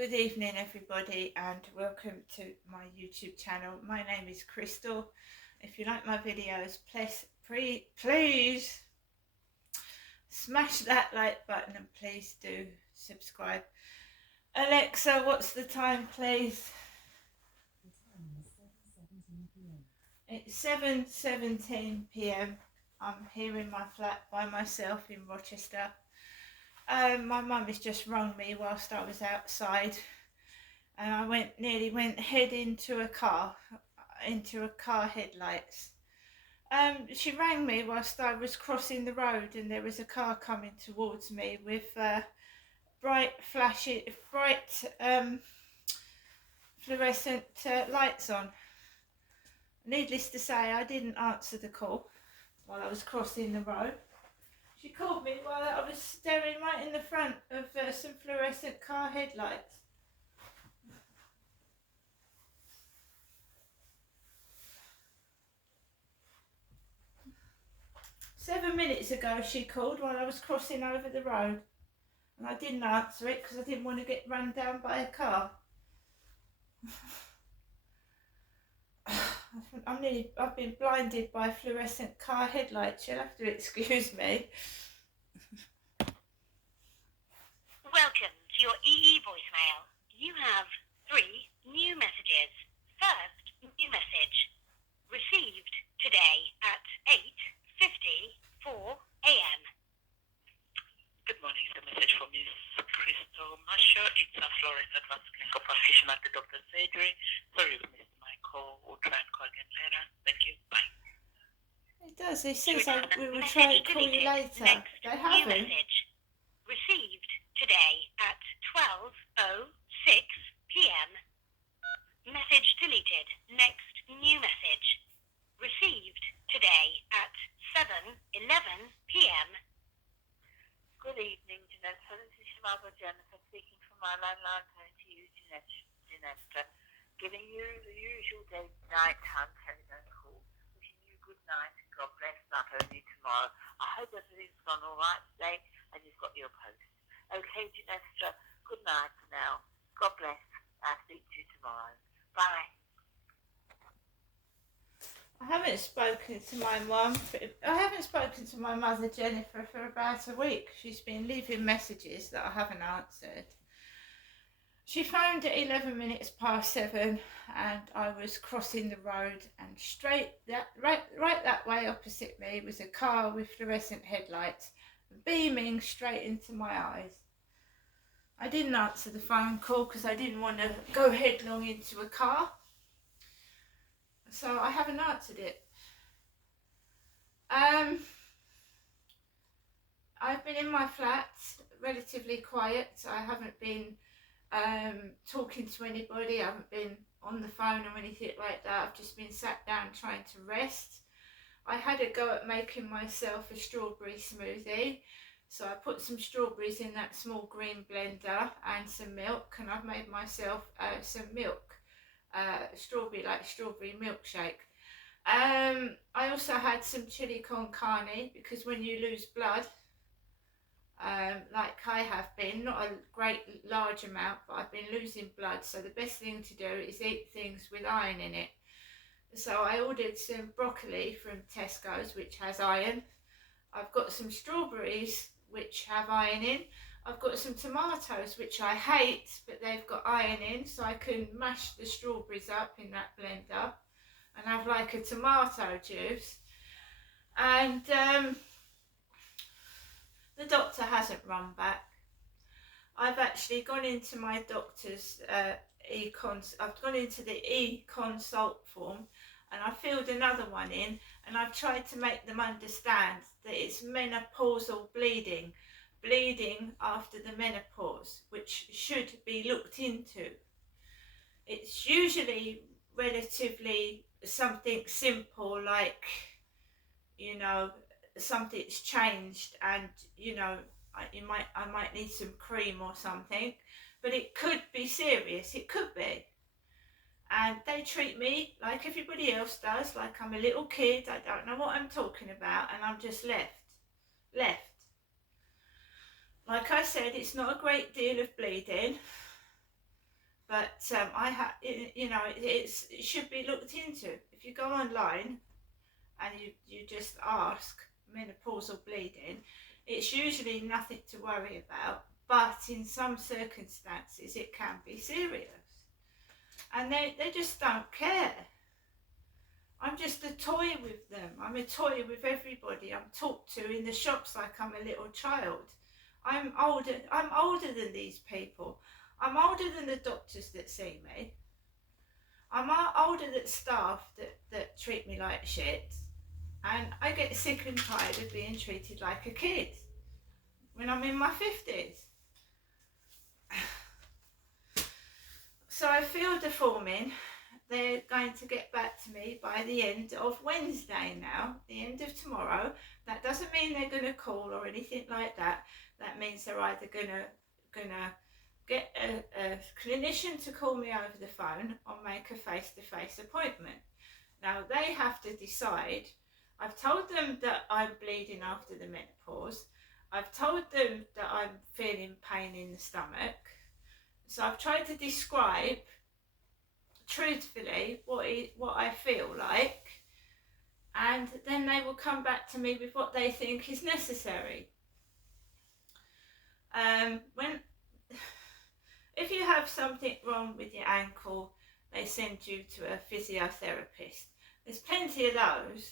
Good evening, everybody, and welcome to my YouTube channel. My name is Crystal. If you like my videos, please smash that like button and please do subscribe. Alexa, what's the time, please? It's 7:17 p.m. I'm here in my flat by myself in Rochester. My mum has just rung me whilst I was outside, and I nearly went head into a car headlights. She rang me whilst I was crossing the road, and there was a car coming towards me with bright fluorescent lights on. Needless to say, I didn't answer the call while I was crossing the road. She called me while I was staring right in the front of some fluorescent car headlights. "7 minutes ago she called while I was crossing over the road, and I didn't answer it because I didn't want to get run down by a car." I've been blinded by fluorescent car headlights. You'll have to excuse me. Welcome to your EE voicemail. You have 3 new messages. First new message. Received today at 8:54 a.m. Good morning. It's a message from Miss Crystal Masher. It's a fluorescent vascular practitioner at the doctor's surgery. Sorry you missed my call. We'll try and call again later. Thank you. Bye. It does. It says we will try and call you later. Next They new haven't. message. Received today at 12:06 p.m. Message deleted. Next new message. Received today at 7:11 p.m. Good evening, Jeanette. So this is your mother, Jennifer, speaking from my landline home to you, Jeanette. Giving you the usual nighttime telephone call. Wishing you good night and God bless, not only tomorrow. I hope everything's gone all right today and you've got your post. Okay, Jeanette, good night for now. God bless. I'll speak to you tomorrow. Bye. I haven't spoken to my mum. I haven't spoken to my mother, Jennifer, for about a week. She's been leaving messages that I haven't answered. She phoned at 11 minutes past 7, and I was crossing the road, and right that way opposite me was a car with fluorescent headlights beaming straight into my eyes. I didn't answer the phone call because I didn't want to go headlong into a car, so I haven't answered it. I've been in my flat, relatively quiet. I haven't been talking to anybody. I haven't been on the phone or anything like that. I've just been sat down trying to rest. I had a go at making myself a strawberry smoothie. So I put some strawberries in that small green blender and some milk, and I've made myself some milk, strawberry milkshake. I also had some chili con carne, because when you lose blood, like I have been, not a great large amount, but I've been losing blood, so the best thing to do is eat things with iron in it. So I ordered some broccoli from Tesco's, which has iron. I've got some strawberries, which have iron in. I've got some tomatoes, which I hate, but they've got iron in, so I can mash the strawberries up in that blender and have like a tomato juice. And the doctor hasn't run back. I've actually gone into my doctor's I've gone into the e-consult form, and I filled another one in, and I've tried to make them understand that it's menopausal bleeding after the menopause, which should be looked into. It's usually relatively something simple, like, something's changed, and I might need some cream or something, but it could be serious. It could be. And they treat me like everybody else does, like I'm a little kid. I don't know what I'm talking about, and I'm just left. Like I said, it's not a great deal of bleeding. But it should be looked into. If you go online and you just ask menopausal bleeding, it's usually nothing to worry about, but in some circumstances it can be serious. And they just don't care. I'm just a toy with them. I'm a toy with everybody. I'm talked to in the shops like I'm a little child. I'm older than these people. I'm older than the doctors that see me. I'm older than staff that treat me like shit. And I get sick and tired of being treated like a kid when I'm in my 50s. So I filled the form in. They're going to get back to me by the end of Wednesday now, the end of tomorrow. That doesn't mean they're going to call or anything like that. That means they're either going to get a clinician to call me over the phone or make a face-to-face appointment. Now they have to decide. I've told them that I'm bleeding after the menopause. I've told them that I'm feeling pain in the stomach. So I've tried to describe truthfully what I feel like, and then they will come back to me with what they think is necessary. If you have something wrong with your ankle, they send you to a physiotherapist. There's plenty of those,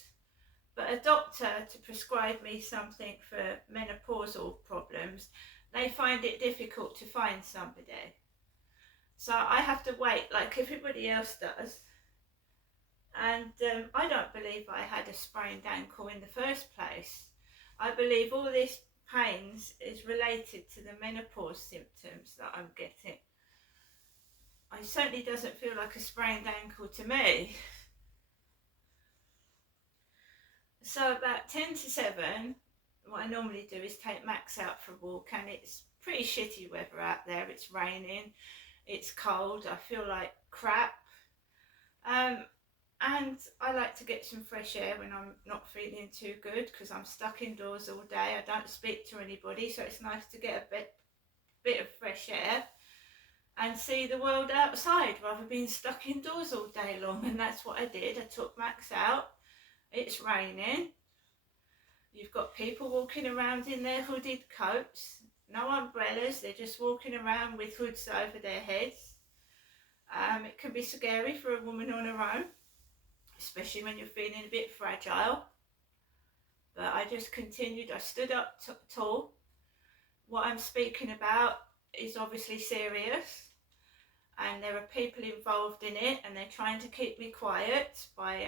but a doctor to prescribe me something for menopausal problems, they find it difficult to find somebody. So I have to wait like everybody else does. And I don't believe I had a sprained ankle in the first place. I believe all this pains is related to the menopause symptoms that I'm getting. It certainly doesn't feel like a sprained ankle to me. So about 10 to 7, what I normally do is take Max out for a walk, and it's pretty shitty weather out there. It's raining, it's cold, I feel like crap. And I like to get some fresh air when I'm not feeling too good, because I'm stuck indoors all day. I don't speak to anybody, so it's nice to get a bit of fresh air and see the world outside rather than being stuck indoors all day long. And that's what I did. I took Max out. It's raining. You've got people walking around in their hooded coats, no umbrellas, they're just walking around with hoods over their heads. It can be scary for a woman on her own, especially when you're feeling a bit fragile. But I just continued. I stood up tall. What I'm speaking about is obviously serious, and there are people involved in it, and they're trying to keep me quiet by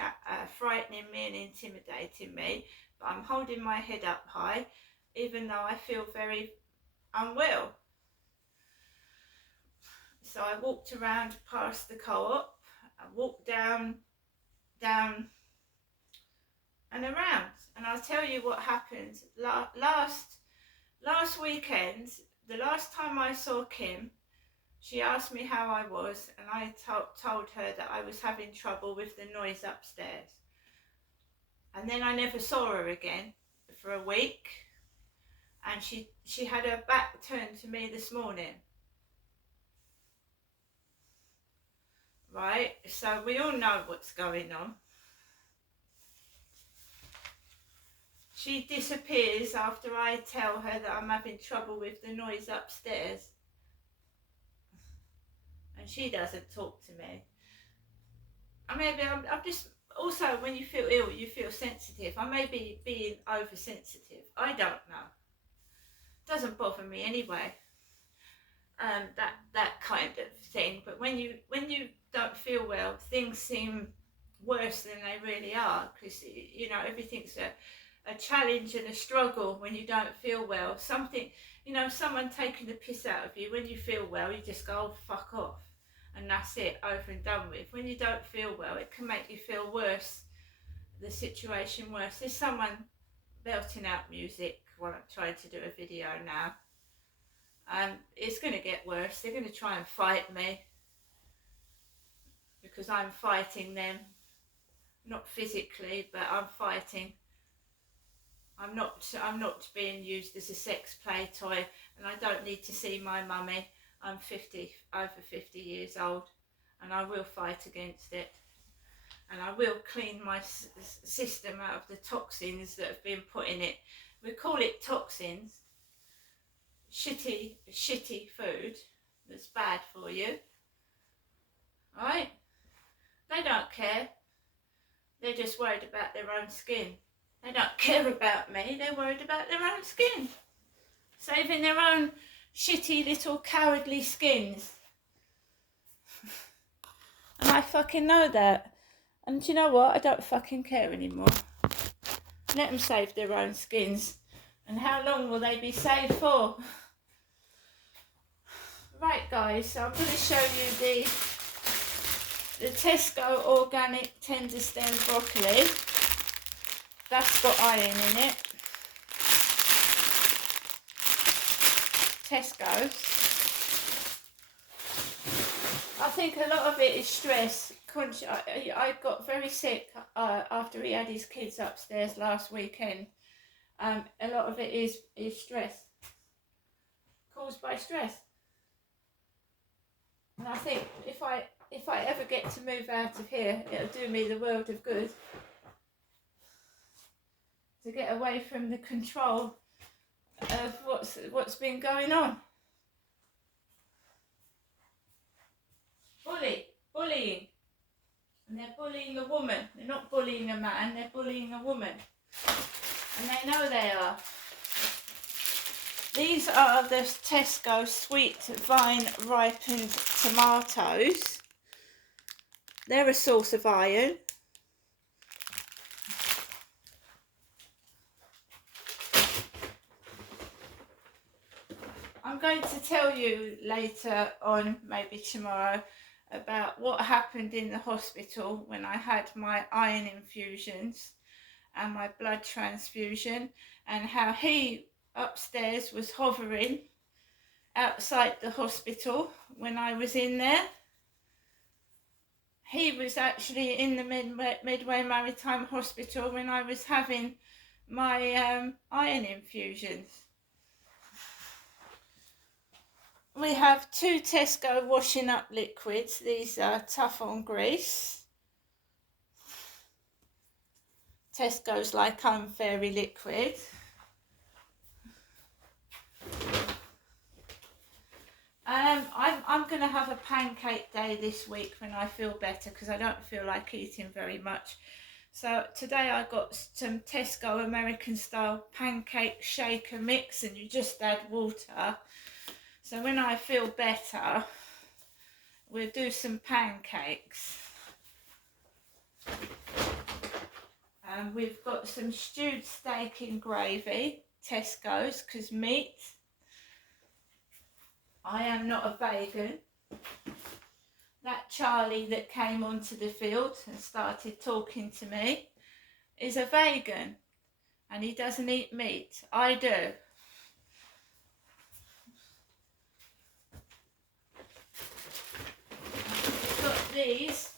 frightening me and intimidating me. But I'm holding my head up high, even though I feel very unwell. So I walked around past the co-op. I walked down and around, and I'll tell you what happened. Last weekend, the last time I saw Kim, she asked me how I was, and I told her that I was having trouble with the noise upstairs. And then I never saw her again for a week, and she had her back turned to me this morning. Right, so we all know what's going on. She disappears after I tell her that I'm having trouble with the noise upstairs. And she doesn't talk to me. Maybe I'm just, also when you feel ill, you feel sensitive. I may be being oversensitive. I don't know. It doesn't bother me anyway. That kind of thing. But when you don't feel well, things seem worse than they really are, because everything's a challenge and a struggle when you don't feel well. Something, someone taking the piss out of you. When you feel well, you just go, oh, fuck off, and that's it, over and done with. When you don't feel well, it can make you feel worse, the situation worse. There's someone belting out music while I'm trying to do a video now. It's going to get worse. They're going to try and fight me because I'm fighting them, not physically, but I'm fighting. I'm not being used as a sex play toy, and I don't need to see my mummy. I'm 50, over 50 years old, and I will fight against it. And I will clean my system out of the toxins that have been put in it. We call it toxins. Shitty food that's bad for you. Alright? They don't care. They're just worried about their own skin. They don't care about me. They're worried about their own skin. Saving their own shitty little cowardly skins. And I fucking know that. And do you know what? I don't fucking care anymore. Let them save their own skins. And how long will they be saved for? Right, guys, so I'm going to show you the Tesco organic tender stem broccoli. That's got iron in it. Tesco's. I think a lot of it is stress. I got very sick after he had his kids upstairs last weekend. A lot of it is stress, caused by stress. And I think if I ever get to move out of here, it'll do me the world of good to get away from the control of what's been going on. Bullying. And they're bullying a woman. They're not bullying a man, they're bullying a woman. And they know they are. These are the Tesco sweet vine ripened tomatoes. They're a source of iron. I'm going to tell you later on, maybe tomorrow, about what happened in the hospital when I had my iron infusions and my blood transfusion, and how he upstairs was hovering outside the hospital when I was in there. He was actually in the Midway Maritime Hospital when I was having my iron infusions. We have 2 Tesco washing up liquids. These are Tough on Grease. Tesco's Like Home Fairy liquid. I'm going to have a pancake day this week when I feel better, because I don't feel like eating very much. So today I got some Tesco American style pancake shaker mix, and you just add water. So when I feel better, we'll do some pancakes. We've got some stewed steak in gravy, Tesco's, because meat. I am not a vegan. That Charlie that came onto the field and started talking to me is a vegan, and he doesn't eat meat. I do. We've got these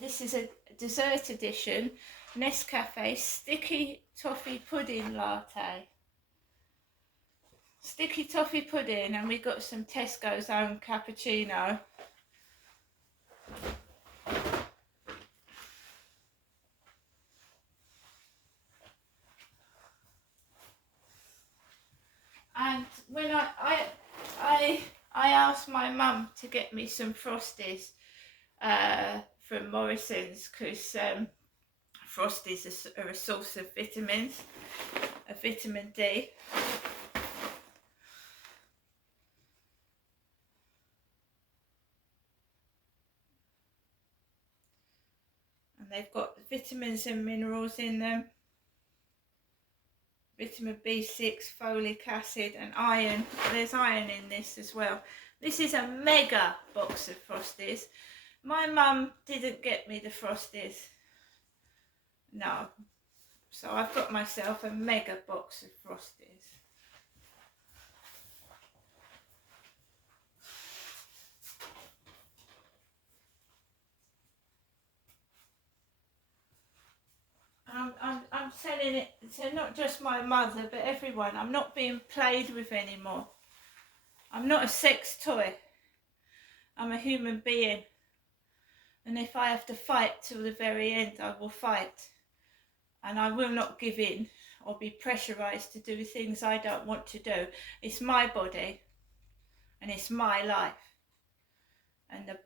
this is a dessert edition Nescafe Sticky Toffee Pudding Latte. Sticky toffee pudding, and we got some Tesco's own cappuccino. And when I asked my mum to get me some Frosties from Morrison's, because Frosties are a source of vitamins, of vitamin D. They've got vitamins and minerals in them. Vitamin B6, folic acid and iron. There's iron in this as well. This is a mega box of Frosties. My mum didn't get me the Frosties. No. So I've got myself a mega box of Frosties. I'm selling it to not just my mother, but everyone. I'm not being played with anymore. I'm not a sex toy. I'm a human being. And if I have to fight till the very end, I will fight. And I will not give in or be pressurised to do things I don't want to do. It's my body and it's my life. And the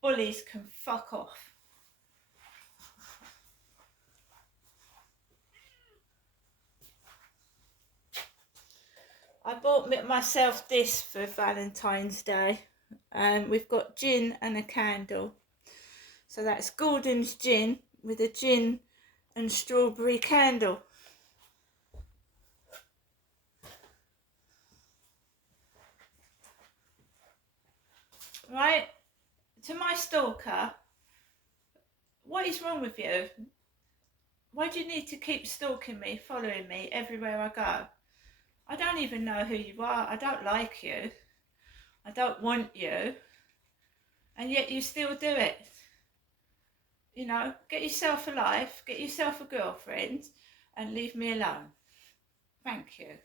bullies can fuck off. I bought myself this for Valentine's Day. We've got gin and a candle. So that's Gordon's gin with a gin and strawberry candle. Right, to my stalker, what is wrong with you? Why do you need to keep stalking me, following me everywhere I go? I don't even know who you are. I don't like you. I don't want you. And yet you still do it. You know, get yourself a life, get yourself a girlfriend, and leave me alone. Thank you.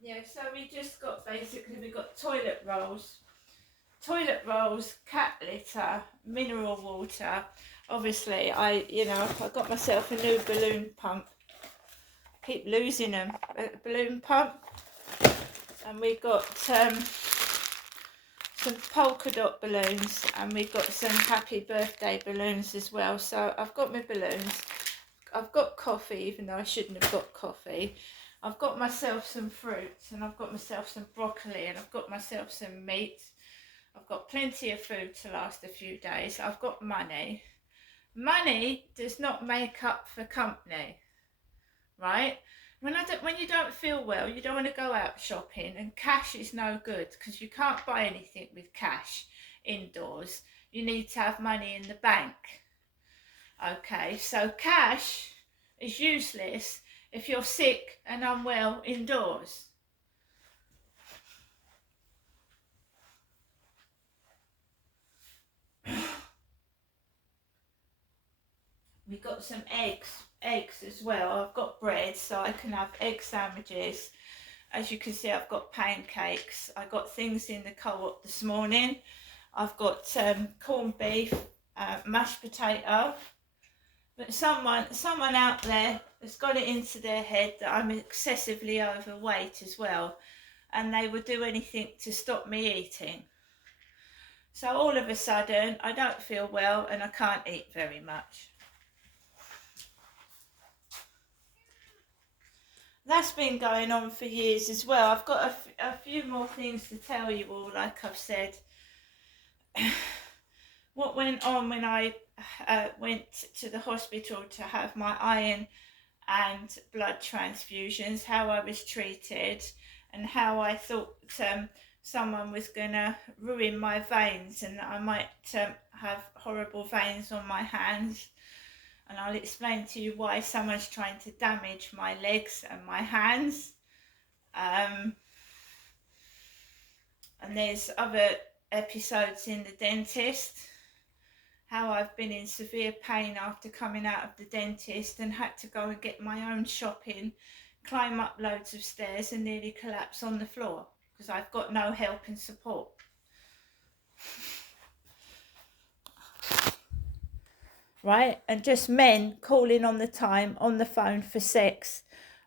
Yeah, so we just got, basically, we got toilet rolls, cat litter, mineral water. Obviously, I got myself a new balloon pump. Keep losing them. Balloon pump. And we got some polka dot balloons, and we got some happy birthday balloons as well. So I've got my balloons. I've got coffee, even though I shouldn't have got coffee. I've got myself some fruits, and I've got myself some broccoli, and I've got myself some meat. I've got plenty of food to last a few days. I've got money. Money does not make up for company, right? When you don't feel well, you don't want to go out shopping, and cash is no good because you can't buy anything with cash indoors. You need to have money in the bank. Okay, so cash is useless if you're sick and unwell indoors. We got some eggs as well. I've got bread, so I can have egg sandwiches. As you can see, I've got pancakes. I got things in the co-op this morning. I've got corned beef, mashed potato. But someone out there has got it into their head that I'm excessively overweight as well, and they would do anything to stop me eating. So all of a sudden, I don't feel well and I can't eat very much. That's been going on for years as well. I've got a few more things to tell you all, like I've said. What went on when I went to the hospital to have my iron and blood transfusions, how I was treated, and how I thought someone was going to ruin my veins and that I might have horrible veins on my hands. And I'll explain to you why someone's trying to damage my legs and my hands. And there's other episodes in the dentist, how I've been in severe pain after coming out of the dentist and had to go and get my own shopping, climb up loads of stairs and nearly collapse on the floor because I've got no help and support. Right, and just men calling on the phone for sex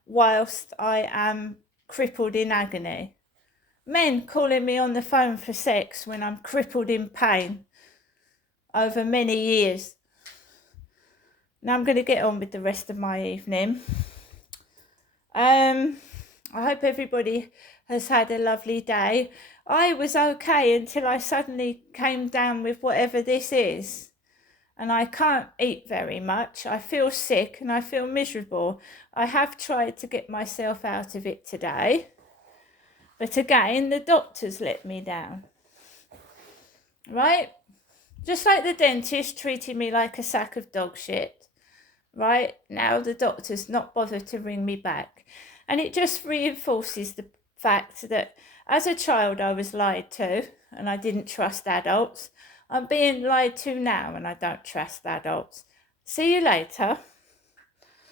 whilst I am crippled in agony. Men calling me on the phone for sex when I'm crippled in pain over many years. Now I'm going to get on with the rest of my evening. I hope everybody has had a lovely day. I was okay until I suddenly came down with whatever this is. And I can't eat very much. I feel sick and I feel miserable. I have tried to get myself out of it today. But again, the doctors let me down. Right? Just like the dentist treated me like a sack of dog shit. Right? Now the doctor's not bothered to ring me back. And it just reinforces the fact that as a child I was lied to and I didn't trust adults. I'm being lied to now and I don't trust adults. See you later.